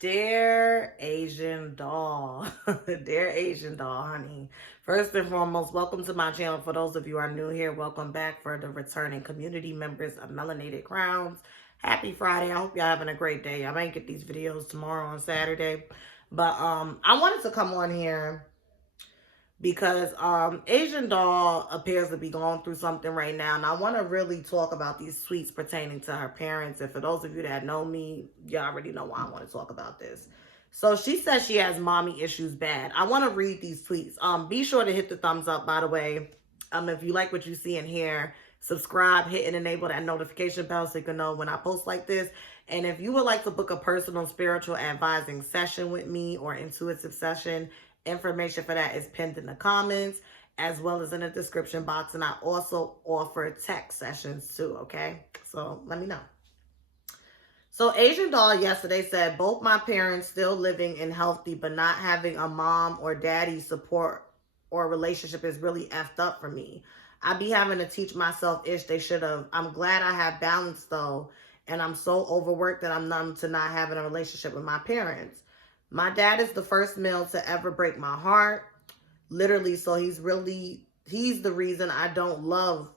Dear Asian doll, dear Asian doll, honey. First and foremost, welcome to my channel. For those of you who are new here, welcome back. For the returning community members of Melanated Crowns, happy Friday. I hope y'all having a great day. I might get these videos tomorrow on Saturday, but I wanted to come on here because Asian doll appears to be going through something right now, and I want to really talk about these tweets pertaining to her parents. And for those of you that know me, you already know why I want to talk about this. So she says she has mommy issues bad. I want to read these tweets. Be sure to hit the thumbs up, by the way. If you like what you see in here, subscribe, hit and enable that notification bell so you can know when I post like this. And if you would like to book a personal spiritual advising session with me or intuitive session, information for that is pinned in the comments as well as in the description box. And I also offer text sessions too, okay? So let me know. So Asian Doll yesterday said, both my parents still living and healthy, but not having a mom or daddy support or relationship is really effed up for me. I be having to teach myself ish they should have. I'm glad I have balance though. And I'm so overworked that I'm numb to not having a relationship with my parents. My dad is the first male to ever break my heart. Literally, so he's the reason I don't love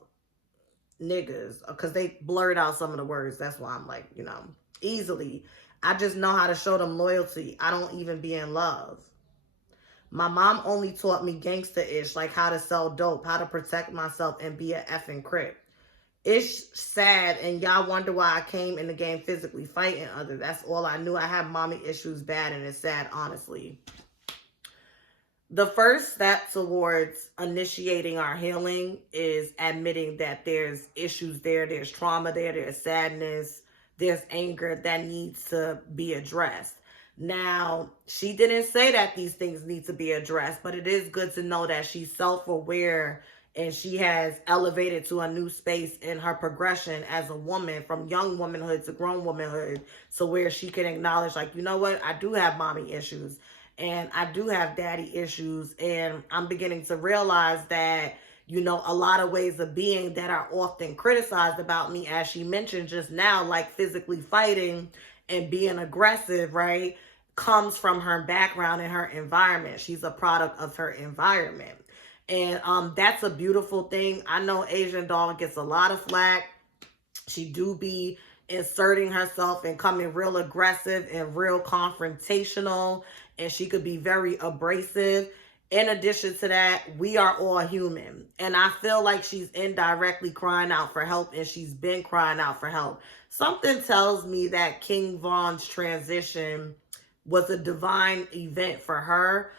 niggas. Because they blurred out some of the words. That's why I'm like, easily. I just know how to show them loyalty. I don't even be in love. My mom only taught me gangsta-ish, like how to sell dope, how to protect myself, and be a effing crip. It's sad, and y'all wonder why I came in the game physically fighting others. That's all I knew. I had mommy issues bad, and it's sad, honestly. The first step towards initiating our healing is admitting that there's issues there, there's trauma there, there's sadness, there's anger that needs to be addressed. Now, she didn't say that these things need to be addressed, but it is good to know that she's self-aware and she has elevated to a new space in her progression as a woman, from young womanhood to grown womanhood, so where she can acknowledge, like, you know what, I do have mommy issues and I do have daddy issues, and I'm beginning to realize that, a lot of ways of being that are often criticized about me, as she mentioned just now, like physically fighting and being aggressive, right, comes from her background and her environment. She's a product of her environment. And that's a beautiful thing. I know Asian Doll gets a lot of flack. She do be inserting herself and coming real aggressive and real confrontational. And she could be very abrasive. In addition to that, we are all human. And I feel like she's indirectly crying out for help, and she's been crying out for help. Something tells me that King Vaughn's transition was a divine event for her.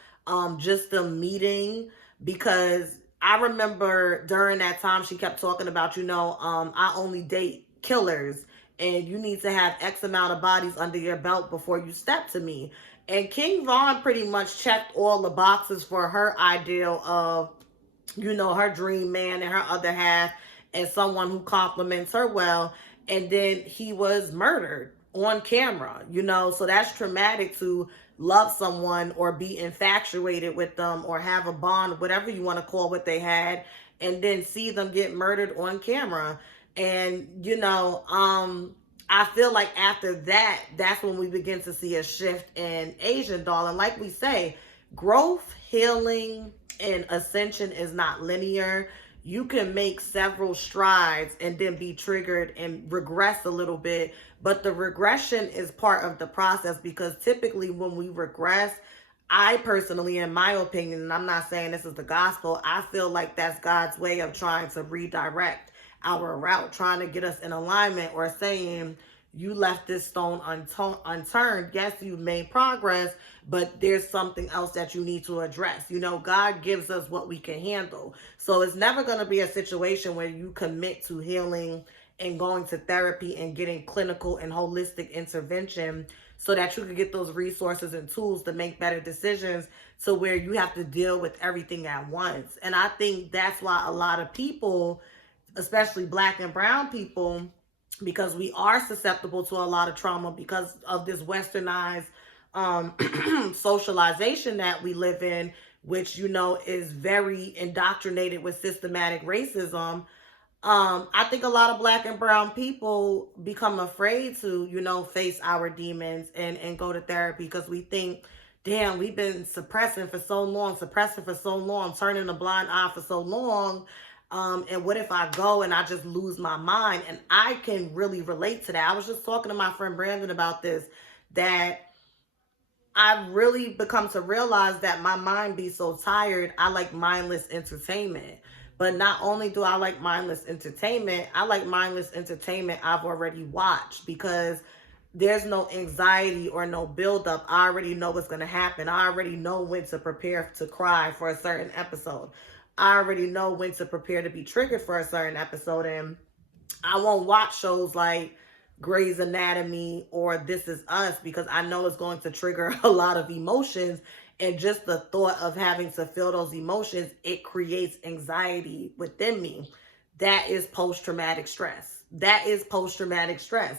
Just the meeting, because I remember during that time she kept talking about, I only date killers and you need to have X amount of bodies under your belt before you step to me. And King Vaughn pretty much checked all the boxes for her ideal of, her dream man and her other half and someone who compliments her well. And then he was murdered on camera, so that's traumatic to love someone or be infatuated with them or have a bond, whatever you want to call what they had, and then see them get murdered on camera. And, I feel like after that, that's when we begin to see a shift in Asian Doll. And like we say, growth, healing, and ascension is not linear. You can make several strides and then be triggered and regress a little bit. But the regression is part of the process, because typically when we regress, I personally, in my opinion, and I'm not saying this is the gospel, I feel like that's God's way of trying to redirect our route, trying to get us in alignment, or saying, you left this stone unturned. Yes, you've made progress, but there's something else that you need to address. God gives us what we can handle. So it's never going to be a situation where you commit to healing and going to therapy and getting clinical and holistic intervention so that you can get those resources and tools to make better decisions, to where you have to deal with everything at once. And I think that's why a lot of people, especially Black and brown people, because we are susceptible to a lot of trauma because of this westernized socialization that we live in, which, is very indoctrinated with systematic racism. I think a lot of black and brown people become afraid to, face our demons and go to therapy because we think, damn, we've been suppressing for so long, turning a blind eye for so long. And what if I go and I just lose my mind? And I can really relate to that. I was just talking to my friend Brandon about this, that I've really become to realize that my mind be so tired. I like mindless entertainment. But not only do I like mindless entertainment, I like mindless entertainment I've already watched because there's no anxiety or no buildup. I already know what's going to happen. I already know when to prepare to cry for a certain episode. I already know when to prepare to be triggered for a certain episode. And I won't watch shows like Grey's Anatomy or This Is Us because I know it's going to trigger a lot of emotions. And just the thought of having to feel those emotions, it creates anxiety within me. That is post traumatic stress. That is post traumatic stress.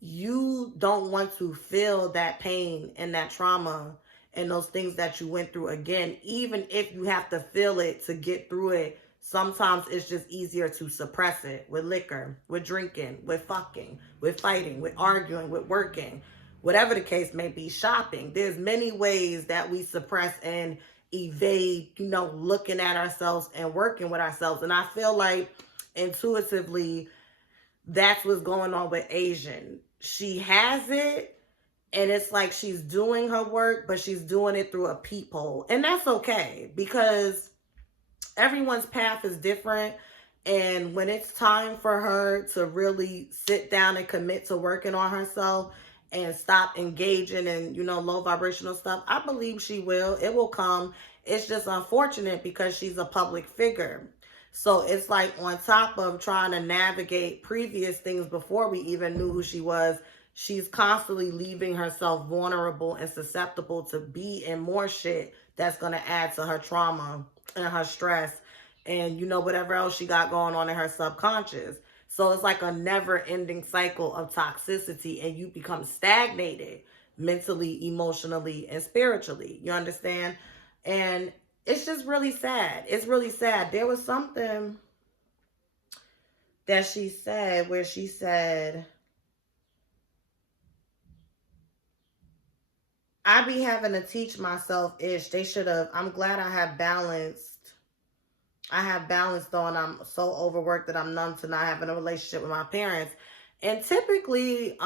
You don't want to feel that pain and that trauma and those things that you went through again, even if you have to feel it to get through it. Sometimes it's just easier to suppress it with liquor, with drinking, with fucking, with fighting, with arguing, with working, whatever the case may be, shopping. There's many ways that we suppress and evade, looking at ourselves and working with ourselves. And I feel like intuitively that's what's going on with Asian. She has it, and it's like she's doing her work, but she's doing it through a peephole. And that's okay because everyone's path is different. And when it's time for her to really sit down and commit to working on herself and stop engaging in, low vibrational stuff, I believe she will. It will come. It's just unfortunate because she's a public figure. So it's like on top of trying to navigate previous things before we even knew who she was, she's constantly leaving herself vulnerable and susceptible to be in more shit that's going to add to her trauma and her stress and whatever else she got going on in her subconscious. So it's like a never ending cycle of toxicity, and you become stagnated mentally, emotionally, and spiritually. You understand? And it's just really sad. It's really sad. There was something that she said where she said, I be having to teach myself ish. They should have, I'm glad I have balanced. I have balance though, and I'm so overworked that I'm numb to not having a relationship with my parents. And typically,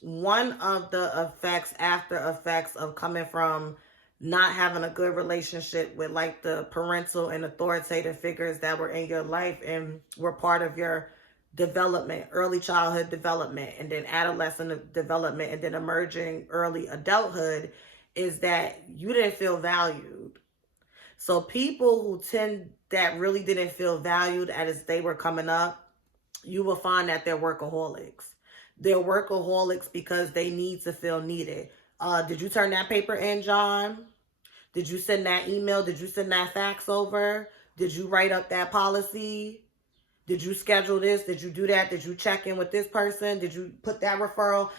one of the after effects of coming from not having a good relationship with like the parental and authoritative figures that were in your life and were part of your development, early childhood development, and then adolescent development, and then emerging early adulthood, is that you didn't feel valued. So people who that really didn't feel valued as they were coming up, you will find that they're workaholics. They're workaholics because they need to feel needed. Did you turn that paper in, John? Did you send that email? Did you send that fax over? Did you write up that policy? Did you schedule this? Did you do that? Did you check in with this person? Did you put that referral?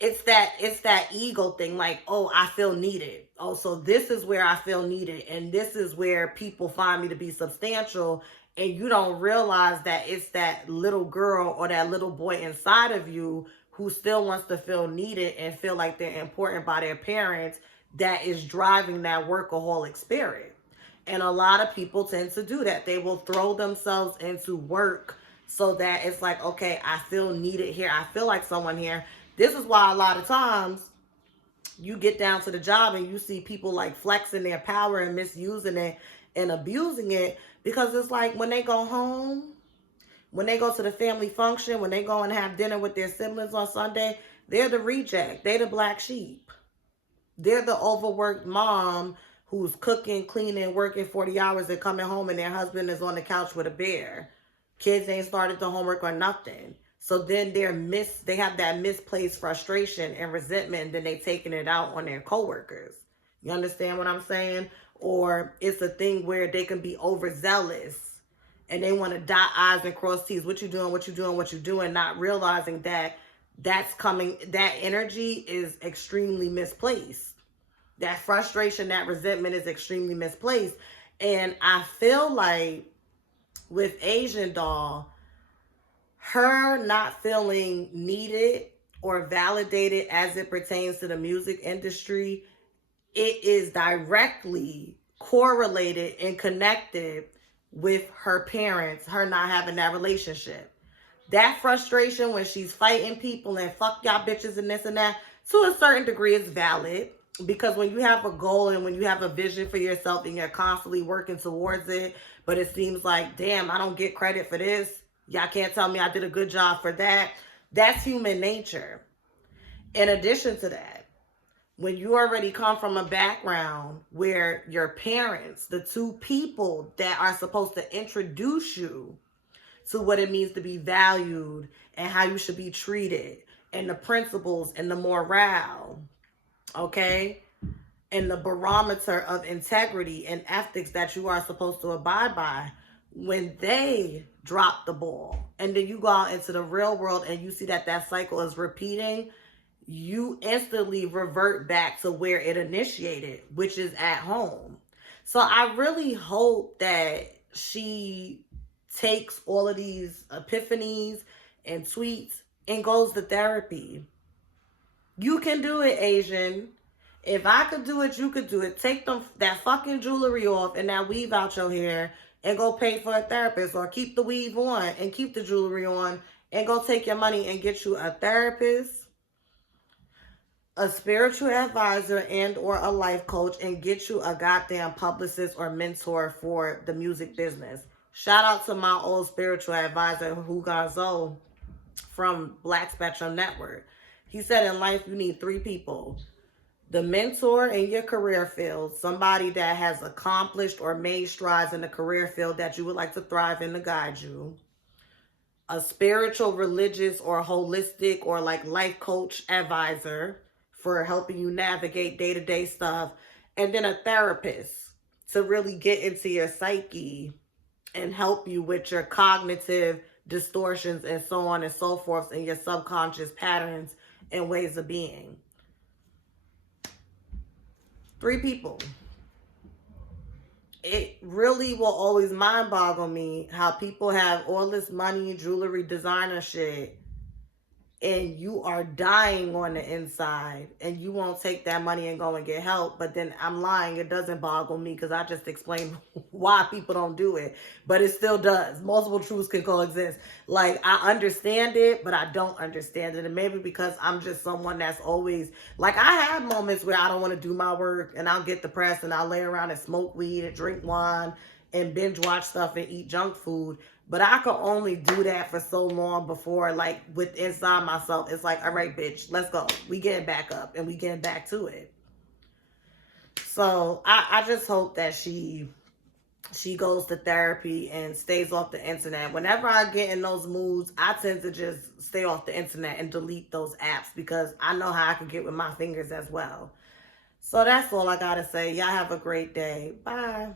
It's that ego thing, like, oh, I feel needed. Oh, so this is where I feel needed, and this is where people find me to be substantial. And you don't realize that it's that little girl or that little boy inside of you who still wants to feel needed and feel like they're important by their parents, that is driving that workaholic spirit. And a lot of people tend to do that. They will throw themselves into work so that it's like, okay, I feel needed here. I feel like someone here. This is why a lot of times you get down to the job and you see people like flexing their power and misusing it and abusing it, because it's like when they go home, when they go to the family function, when they go and have dinner with their siblings on Sunday, they're the reject. They're the black sheep. They're the overworked mom who's cooking, cleaning, working 40 hours and coming home and their husband is on the couch with a bear. Kids ain't started the homework or nothing. So then they have that misplaced frustration and resentment, and then they taking it out on their coworkers. You understand what I'm saying? Or it's a thing where they can be overzealous and they want to dot I's and cross T's. What you doing, what you doing, what you doing, not realizing that that energy is extremely misplaced. That frustration, that resentment is extremely misplaced. And I feel like with Asian Doll, her not feeling needed or validated as it pertains to the music industry, it is directly correlated and connected with her parents, her not having that relationship. That frustration when she's fighting people and fuck y'all bitches and this and that, to a certain degree, is valid. Because when you have a goal and when you have a vision for yourself and you're constantly working towards it, but it seems like, damn, I don't get credit for this. Y'all can't tell me I did a good job for that. That's human nature. In addition to that, when you already come from a background where your parents, the two people that are supposed to introduce you to what it means to be valued and how you should be treated and the principles and the morale, okay, and the barometer of integrity and ethics that you are supposed to abide by, when they drop the ball and then you go out into the real world and you see that that cycle is repeating, you instantly revert back to where it initiated, which is at home. So I really hope that she takes all of these epiphanies and tweets and goes to therapy. You can do it, Asian. If I could do it, you could do it. Take that fucking jewelry off and that weave out your hair and go pay for a therapist, or keep the weave on and keep the jewelry on and go take your money and get you a therapist, a spiritual advisor, and or a life coach, and get you a goddamn publicist or mentor for the music business. Shout out to my old spiritual advisor, Hugazo, from Black Spectrum Network. He said in life you need three people: the mentor in your career field, somebody that has accomplished or made strides in the career field that you would like to thrive in to guide you, a spiritual, religious, or holistic or like life coach advisor for helping you navigate day-to-day stuff, and then a therapist to really get into your psyche and help you with your cognitive distortions and so on and so forth, and your subconscious patterns and ways of being. Three people. It really will always mind boggle me how people have all this money, jewelry, designer shit, and you are dying on the inside and you won't take that money and go and get help. But then I'm lying. It doesn't boggle me because I just explained why people don't do it. But it still does. Multiple truths can coexist. Like, I understand it, but I don't understand it. And maybe because I'm just someone that's always, like, I have moments where I don't want to do my work and I'll get depressed and I'll lay around and smoke weed and drink wine and binge watch stuff and eat junk food. But I could only do that for so long before, like, with inside myself, it's like, all right, bitch, let's go. We getting back up and we getting back to it. So I just hope that she goes to therapy and stays off the internet. Whenever I get in those moods, I tend to just stay off the internet and delete those apps because I know how I can get with my fingers as well. So that's all I gotta say. Y'all have a great day. Bye.